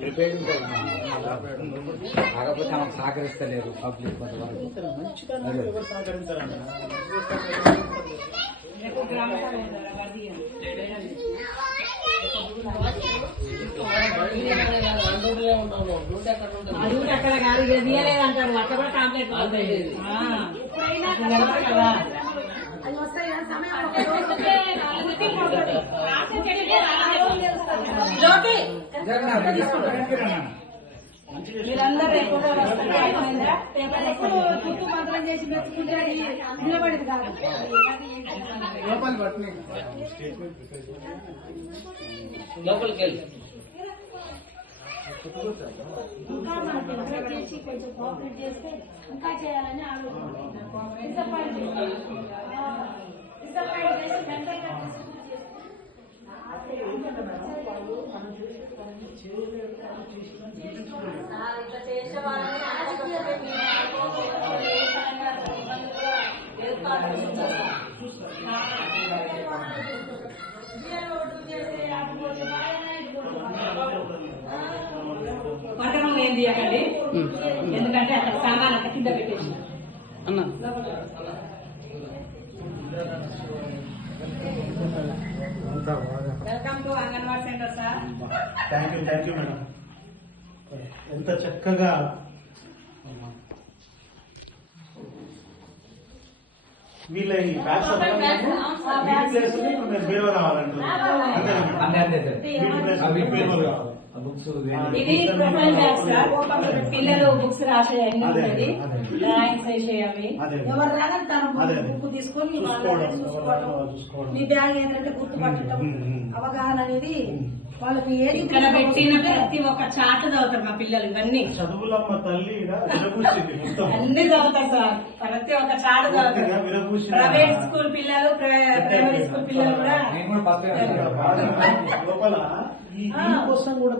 Prepared ఉంటుంది కాకపోతే ఆమెకు సహకరిస్తలేరు పబ్లిక్ కొంతవరకు. ఎవరు సహకరించారన్న అక్కడ కాదు తీయలేదంటారు అక్కడ కూడా కాంప్లైంట్ మీరందరూ ఎక్కువగా వస్తారు చుట్టూ మంత్రం చేసి మెచ్చుకుంటే అది నిలబడింది కాదు. లోపలికి వెళ్ళి ఇంకా మనకి ఎంకరేజ్ చేసి కొంచెం కోఆపరేట్ చేస్తే ఇంకా చేయాలని ఆలోచన డిసప్పాయింట్ చేసి మెంటల్గా పట్టణం ఏం తీయకండి, ఎందుకంటే అక్కడ సామాన్ అక్కడ కింద పెట్టేసి అన్నా. Welcome to anganwadi centre sir. Thank you madam. ఎంత చక్కగా వీళ్ళ ఈ బ్యాగ్స్ బీరో ఇది ప్రొఫైల్ బ్యాగ్ సార్. పిల్లలు బుక్స్ రాసే అన్ని ఉంటుంది, డ్రాయింగ్స్ వేసేవి. ఎవరు రాగా తన బుక్ తీసుకొని మీ బ్యాగ్ ఏంటంటే గుర్తుపట్టడం, అవగాహన అనేది వాళ్ళకి ఏది ఇక్కడ పెట్టిన ప్రతి ఒక్క చాట్ చదువుతారు మా పిల్లలు. ఇవన్నీ చదువులమ్మ తల్లి అన్ని చదువుతారు సార్. ప్రతి ఒక్క చాట్ చదువుతారు. ప్రైవేట్ స్కూల్ పిల్లలు, ప్రైమరీ స్కూల్ పిల్లలు కూడా లోపల ఈ కోసం కూడా